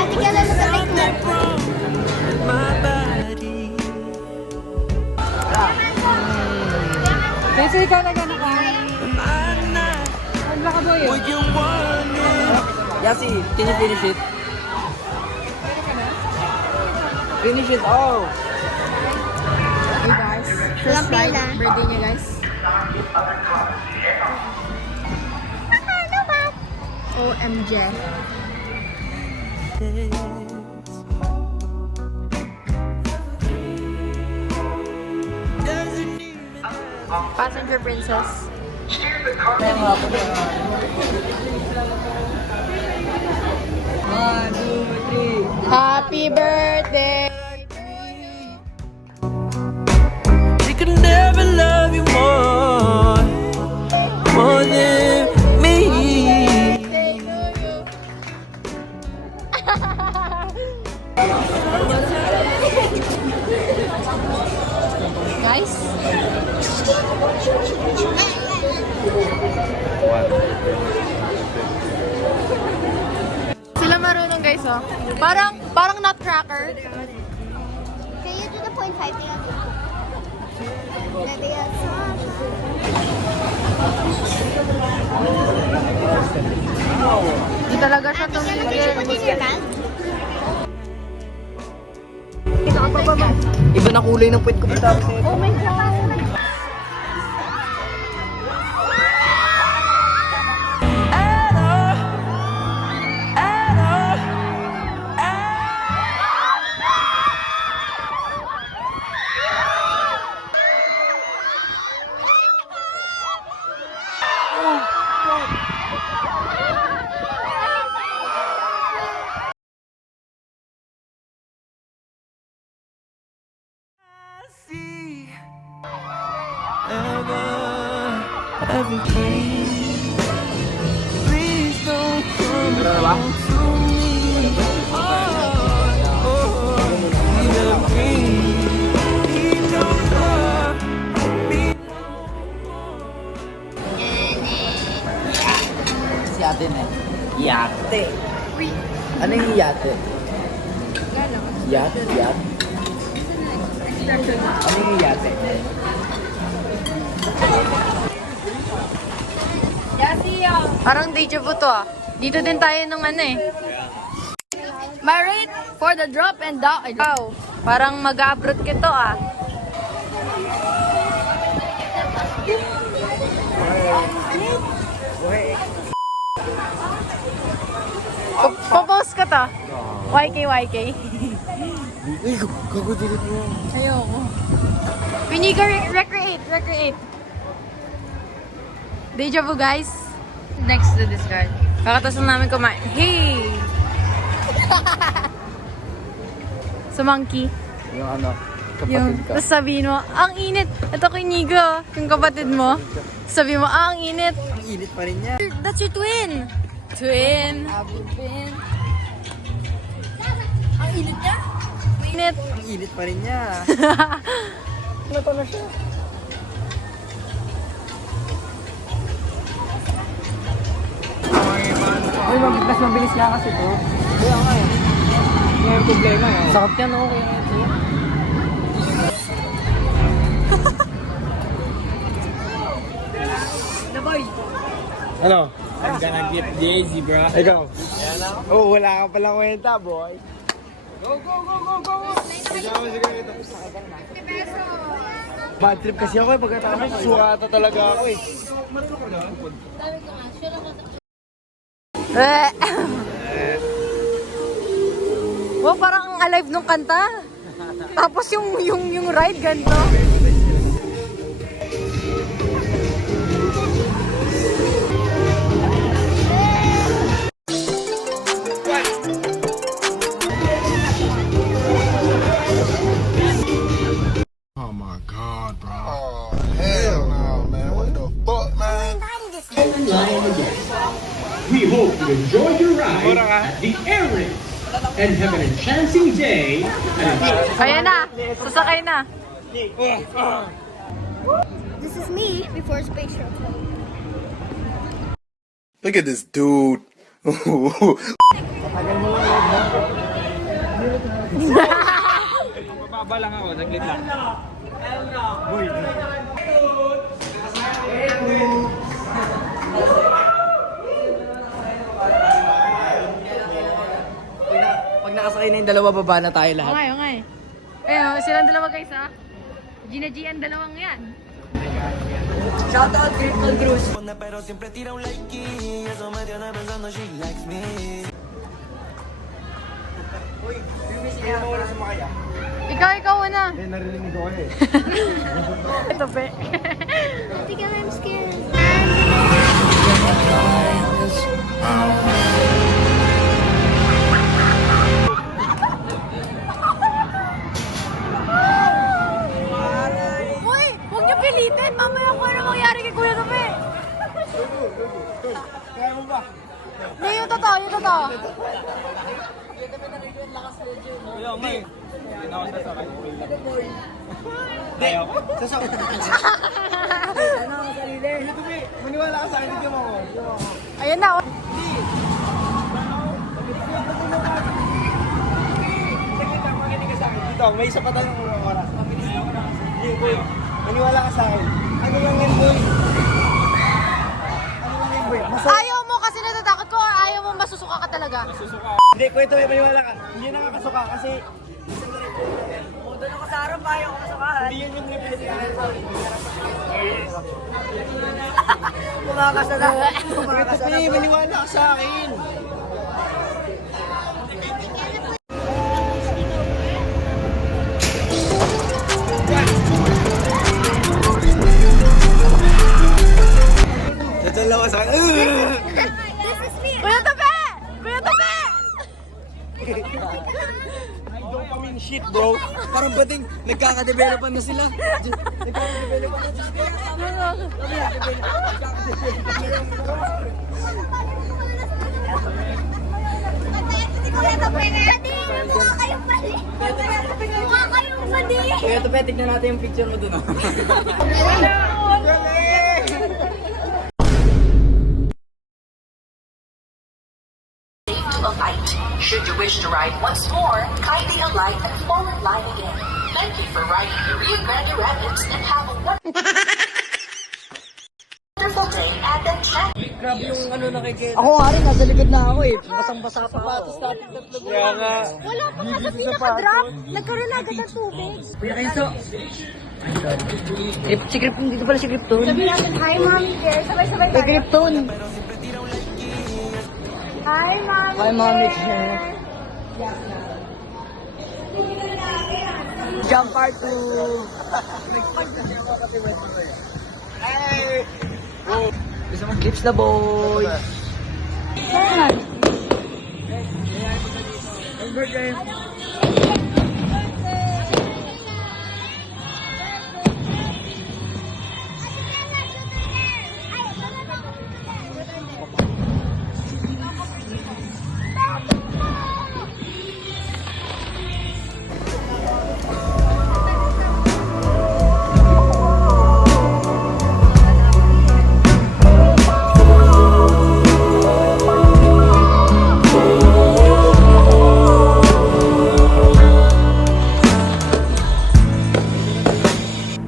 Ate Kela, nagkatay ko. Kasi ikaw na gano'n ka. Ano ka ba yun? Yasi, can you finish it? Finish it all! Hey guys, Walang first ride, pila. birthday niya guys. Ano ba? OMG. Passenger princess. One, two, three. Happy birthday! She could never love you more than me. Guys, sila marunong guys oh. Parang nutcracker. Can you do the 0.5 thing again? Daddy, Hindi talaga siya Ate Kela, can you tumigil. put in your mouth? Iba na kulay ng puwet ko. Oh my God! See everything. Please don't come home to me. Need a ring. Need no love. Si ate na eh. Yate. Ano yung yate? Yate? Yate? Ano yung yate? Parang deja vu to ah. Dito din tayo nung ano eh. My rate for the drop and down. Wow, parang mag-abroad kito ah. Popost ka to. YK. Uy, kagudilit mo. Ayoko. We need to recreate. Deja vu guys. Next to this guy. Kakatasan namin kumain. Hey! Sa monkey. Yung ano, Yung, kapatid ka. tapos sabihin mo, ang init. Ito kay Nigo, yung kapatid mo. Sabi mo, ang init. Ang init pa rin niya. That's your twin. Twin. Ang init niya. Init. Ang init pa rin niya. Uy, mas mabilis nga kasi to. Kaya nga eh. Kaya yung problema eh. Sakot yan, okay. Ano? I'm gonna get lazy, bro. Ikaw? Oh, wala ka palang kwenta, boy. Bad trip kasi ako eh, pagkatapos suwata talaga ako eh. Wow, parang ang alive nung kanta. Tapos yung ride ganito. Oh my God, bro. Oh, hell no, man. What the fuck, man? We hope you enjoyed your ride at the air race and have an enchanting day and enjoy. Ayan na, sasakay na. This is me before space shuttle. Look at this dude. Mababa lang ako, saglit lang. Pag nakasakay na yung dalawa, baba na tayo lahat. Okay, okay. Ayun, silang dalawa guys ha. Gina G ang dalawang yan. Shoutout, Crypto Cruz. Pero siempre tira un like y eso me tiene pensando she likes me. Ikaw una. Narinig ko eh. Ito pe. I think I'm scared. Uy, huwag niyo pilitin. Mamaya kung ano mangyari kay Kuya Tupe. Kaya mo ba? Hindi, yung totoo, yung totoo. Maniwala ka sa akin, hindi mo ako. Ayun na. oh. Dito, may isa pa tayong oras. Hindi, boy. Maniwala ka sa akin. Ano lang yan, boy? Ano lang yan, boy? Ayaw mo kasi natatakot ko or ayaw mo masusuka ka talaga? Hindi, kwento, maniwala ka. Hindi nakakasuka kasi... Doon ako sa harap, ayaw ko masukahan. Hindi yun yung replace ka. Kumakasa na. Kumakasa na. Maniwala ka sa akin. Tatalaw ka sa akin. This is me. Kuya Tupe! Kuya Tupe! Dopamine shit, bro. Parang bating nagkakadevelopan na sila. Nagkakadevelopan na sila. Mukha kayong mali. Mukha kayong mali. Kaya ito, pe, tignan natin yung picture mo dun. A light. Should you wish to ride once more, kindly alight and fall in line again. Thank you for riding the Rio Grande Rapids and have a wonderful day at the track. Grabe yung ano nakikita. Ako nga rin, nasa likod na ako eh. Basang-basa pa ako. Kaya nga. Wala pa nga kasi nakadrop. Nagkaroon agad ng tubig. Kuya Kenzo. Si Krypton, dito pala si Krypton. Sabi natin, hi mommy dear. Sabay-sabay Kay tayo. Krypton. Hi mommy Hi, mommy dear. Jump part 2. Hey! Gusto mong clips na boy. Ang birthday.